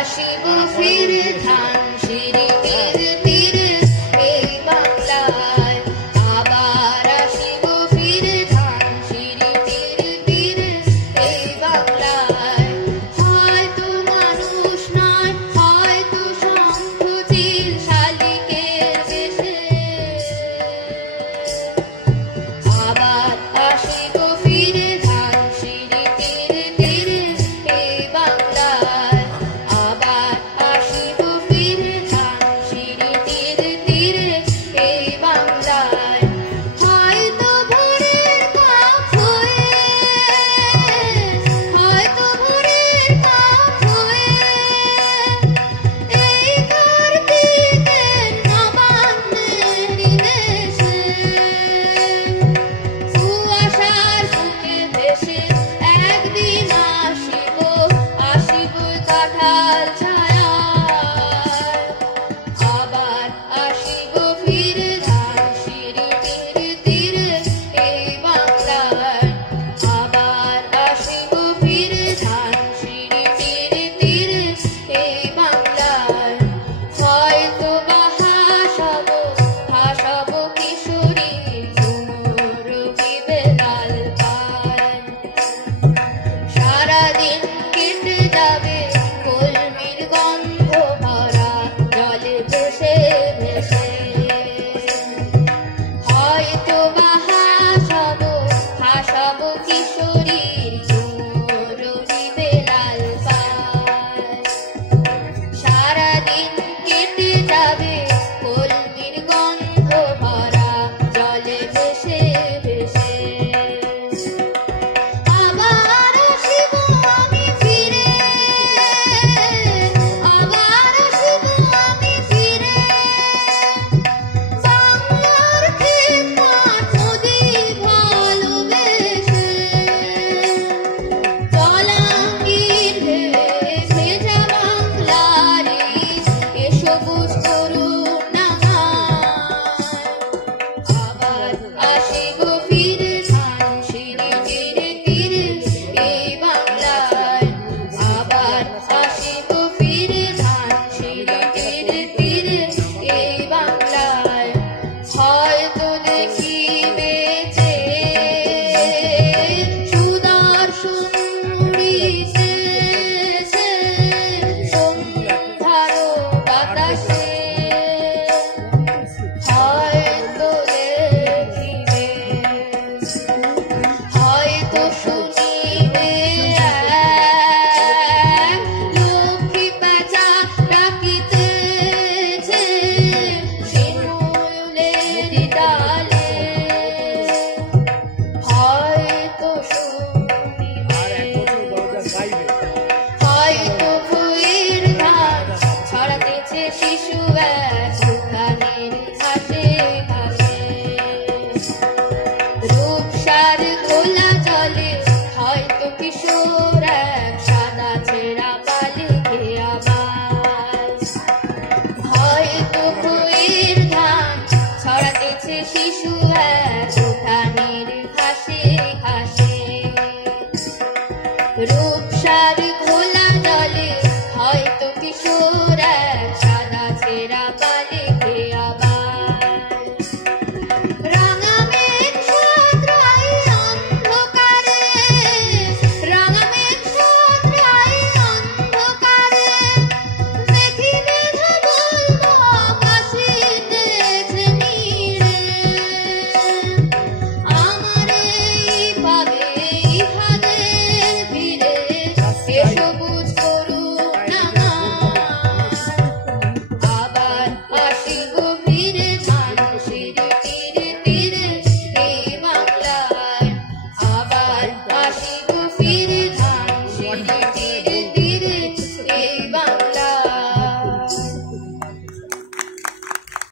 আসিব ফির ধান সিঁড়ি তীর তীর এই বাংলায়, আবার আসিব ফির ধান সিঁড়ি তীর তীর এই বাংলায়। হয়তো মানুষ নয়, হয়তো শঙ্খচিল শালিকের বেশে, আবার আসিব ফির ধান সিঁড়ি তীর তীর এই বাংলায়, আবার আসিব ফির ধান সিঁড়ি তীর তীর এই বাংলায়। হয়তো ভোরের কাক হয়ে, হয়তো ভোরের কাক হয়ে এই কার্তিকের নবান্নের দেশে, কুয়াশার বুকে ভেসে একদিন আসিব, আসিব কাঁঠাল ছায়ায়, আবার আসিব ফির ধান সিঁড়ি তীর তীর এই বাংলায়, আবার আসিব ফির ধান সিঁড়ি তীর তীর এই বাংলায়। হয়তো বা হাসাব কিশোরী ঝুমুর রবিবে লাল পায়, সারাদিন কেটে যাবে কলমির গন্ধ ভরা জলে ভেসে ভেসে। হয়তো বা হাসাব কিশোরীর ঝুমুর রবিবে লাল পায়, সারাদিন কেটে যাবে কলমির গন্ধ ভরা জলে ভেসে ভেসে। আবার আসিব আমি ফিরে, আবার আসিব আমি ফিরে, বাংলার ক্ষেত মাঠ নদী ভালোবেসে, জলাঙ্গির ভেজা বাংলার এ সবুজ তরুণ ডাঙায়। আবার আসিব ফির ধান সিঁড়ি তীর তীর এই বাংলায়, আবার আসিব ফির ধান সিঁড়ি তীর তীর এই বাংলায়। হয়তো দেখিবে যে সুদর্শন উড়িছে সন্ধ্যার বাতাসে, হয়তো দেখিবে, হয়তো শুনিবে এক লক্ষ্মী পেঁচা ডাকিতেছে শিমুলের ডালে, হয়তো শুনিবে, হয়তো ভুঁইয়ের ধান ছড়াতেছে শিশু এক উঠানের ঘাসে ঘাসে, রূপসার খোলা জলে হয়তো কিশোর এক সাদা ছেঁড়া পালিকে আবাস, হয়তো ভুঁইয়ের ধান ছড়াতেছে শিশু এক উঠানের ঘাসে ঘাসে, রূপসার